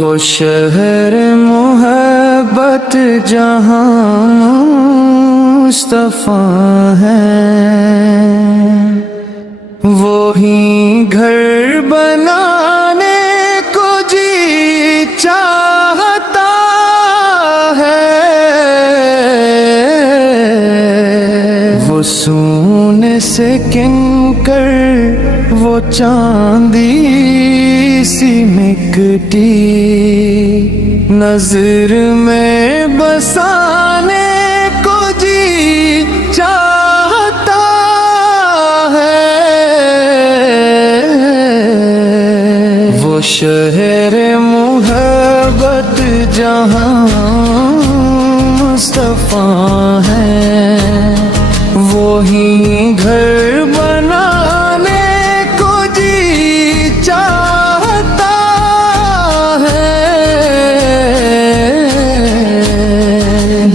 وہ شہر محبت جہاں مصطفیٰ ہے، وہی گھر بنانے کو جی چاہتا ہے، وہ سونے سے کنکر وہ چاندی سی مٹی نظر میں بسانے کو جی چاہتا ہے، وہ شہر محبت جہاں مصطفیٰ ہے، وہی گھر بنانے کو جی چاہتا ہے،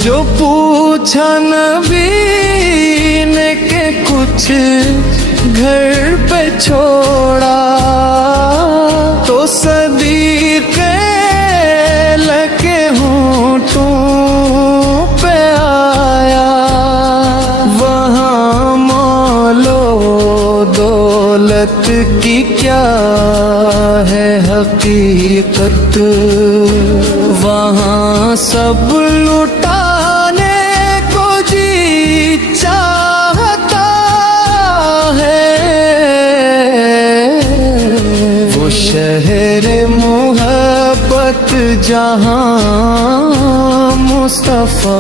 جو پوچھا نبی نے کہ کچھ گھر پہ چھوڑا تو صدیق لکے ہونٹوں پہ آیا، وہاں مال و دولت کی کیا ہے حقیقت، وہاں سب لٹانے کو جی چاہتا ہے، وہ شہر محبت جہاں مصطفیٰ،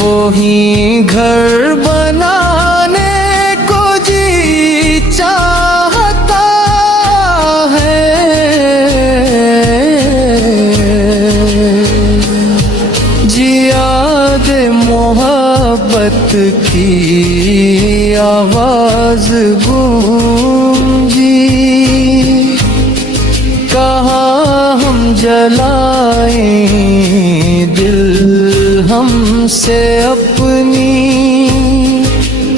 وہی گھر بنانے کو جی چاہتا ہے، جی یاد محبت کی آواز گونجی، کہاں ہم جلائیں دل ہم سے اپنی،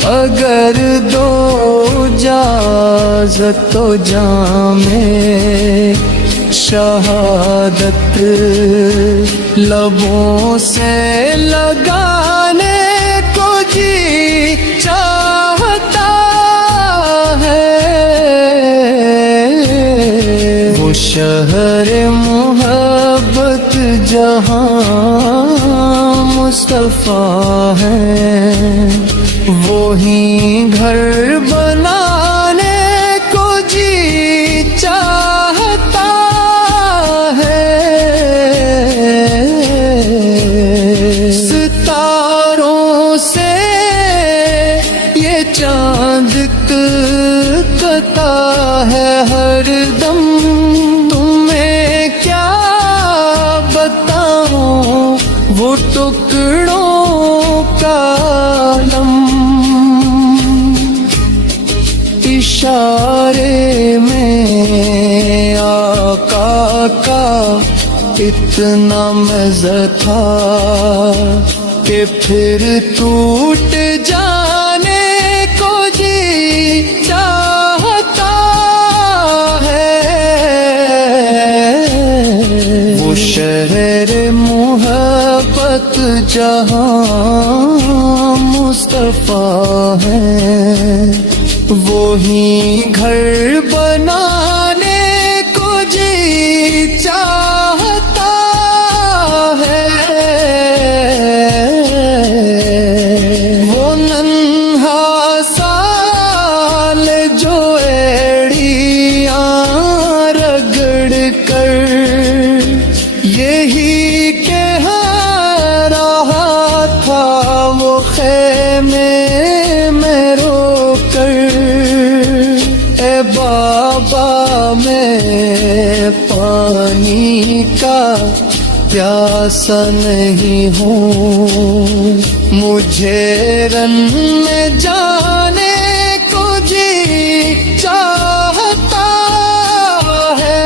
اگر دو اجازت تو جام شہادت لبوں سے لگانے کو جی چاہتا ہے، وہ شہر محبت جہاں مصطفیٰ ہے، وہی گھر بنانے کو جی چاہتا ہے، ستاروں سے یہ چاند کتا ہے ہر دم، تمہیں کیا بتاؤں وہ ٹکڑوں کا عالم، اشارے میں آقا کا اتنا مزہ تھا کہ پھر ٹوٹ جانے کو جی چاہتا ہے، وہ شہر محبت جہاں مصطفیٰ ہے، وہی گھر بنانے کو جی چاہتا ہے، وہ ننھا سال جو ایڑیاں رگڑ کر یہی کہہ رہا تھا، وہ خیمے میں رو کر، اے بابا میں پانی کا پیاسا نہیں ہوں، مجھے رن میں جانے کو جی چاہتا ہے،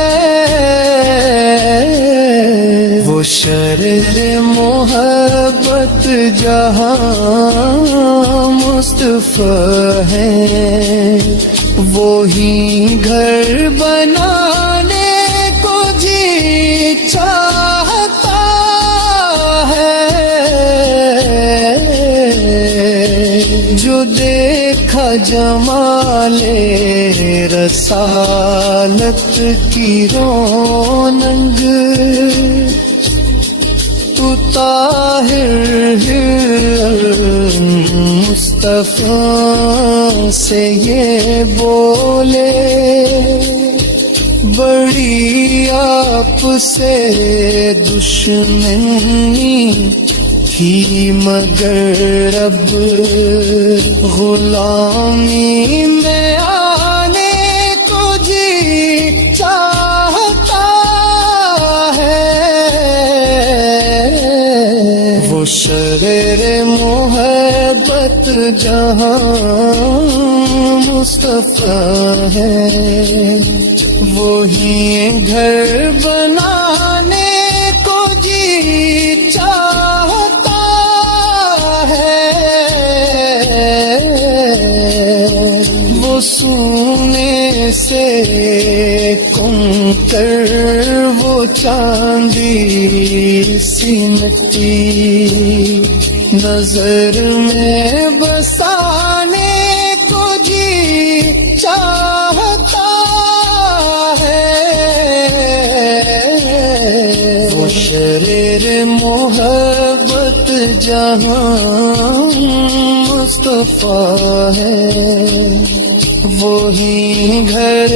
وہ شرر محبت جہاں مصطفیٰ ہے، وہی گھر بنانے رسالت کی رونق تو طاہر ہے مصطفیٰ سے یہ بولے بڑی آپ سے دشمنی تھی مگر اب غلامی میں آنے کو جی چاہتا ہے وہ شرر محبت جہاں مصطفیٰ ہے وہی گھر بنانے کو جی چاہتا ہے وہ سونے سے کم کر وہ چاندی سی مٹی نظر میں بسانے کو جی چاہتا ہے وہ شرر محبت جہاں مصطفیٰ ہے وہی گھر